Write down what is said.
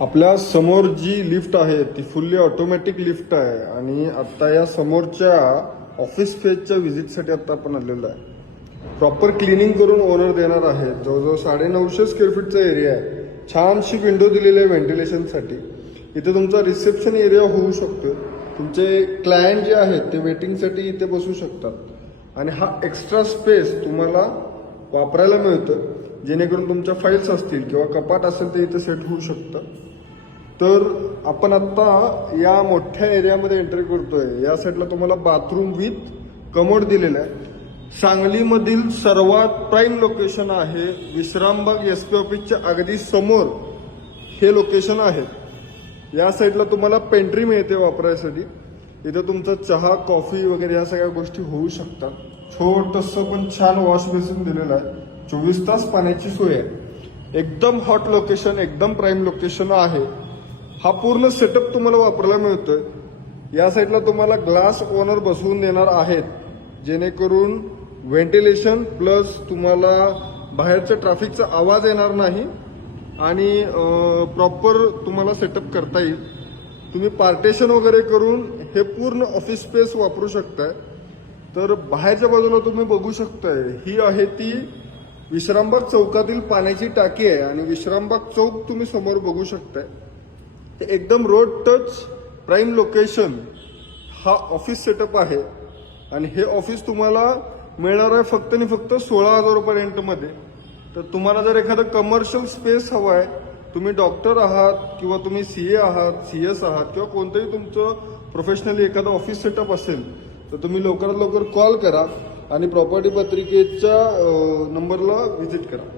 आपल्या समोर जी लिफ्ट आहे ती फुल्ली ऑटोमॅटिक लिफ्ट आहे आणि आता या समोरच्या ऑफिस फेजच्या व्हिजिटसाठी आता आपण आलेलो आहे. प्रॉपर क्लिनिंग करून ओनर देणार आहे. जवळजवळ 950 स्क्वेअर फीटचा एरिया आहे. छानशी विंडो दिलेली आहे व्हेंटिलेशनसाठी. इथे तुमचा रिसेप्शन एरिया होऊ शकतो. तुमचे क्लायंट जे आहेत ते वेटिंगसाठी इथे बसू शकतात आणि हा एक्स्ट्रा स्पेस तुम्हाला वापरायला मिळतं, जेणेकरून तुमच्या फाईल्स असतील किंवा कपाट असेल ते इथे सेट होऊ शकतं. तर आपण आत्ता या मोठ्या एरियामध्ये एंट्री करतोय. या साईडला तुम्हाला बाथरूम विथ कमोड दिलेलं आहे. सांगलीमधील सर्वात प्राईम लोकेशन आहे. विश्रामबाग एसपी ऑफिसच्या अगदी समोर हे लोकेशन आहे. या साईडला तुम्हाला पेंट्री मिळते वापरायसाठी. इथे तुमचा चहा कॉफी वगैरे या सगळ्या गोष्टी होऊ शकतात. छोटंसं पण छान वॉश बेसिन दिलेलं आहे. 24 तास पाण्याची सोय आहे. एकदम हॉट लोकेशन, एकदम प्राईम लोकेशन आहे. हा पूर्ण सेटअप तुम्हाला वापरायला मिळतोय. या साईडला तुम्हाला ग्लास ओनर बसवून देणार आहेत, जेणेकरून व्हेंटिलेशन प्लस तुम्हाला बाहेरच्या ट्रॅफिकचा आवाज येणार नाही आणि प्रॉपर तुम्हाला सेटअप करता येईल. तुम्ही पार्टेशन वगैरे करून हे पूर्ण ऑफिस स्पेस वापरू शकताय. तर बाहेरच्या बाजूला तुम्ही बघू शकताय, ही आहे ती विश्रामबाग चौकातील पाण्याची टाकी आहे आणि विश्रामबाग चौक तुम्ही समोर बघू शकताय. ते एकदम रोड टच प्राईम लोकेशन हा ऑफिस सेटअप आहे आणि हे ऑफिस तुम्हाला मिळणार आहे फक्त आणि फक्त 16,000 रुपये रेंटमध्ये. तर तुम्हाला जर एखादं कमर्शियल स्पेस हवं आहे, तुम्ही डॉक्टर आहात किंवा तुम्ही CA आहात, CS आहात किंवा कोणतंही तुमचं प्रोफेशनली एखादं ऑफिस सेटअप असेल, तर तुम्ही लवकरात लवकर कॉल करा आणि प्रॉपर्टी पत्रिकेच्या नंबरला व्हिजिट करा.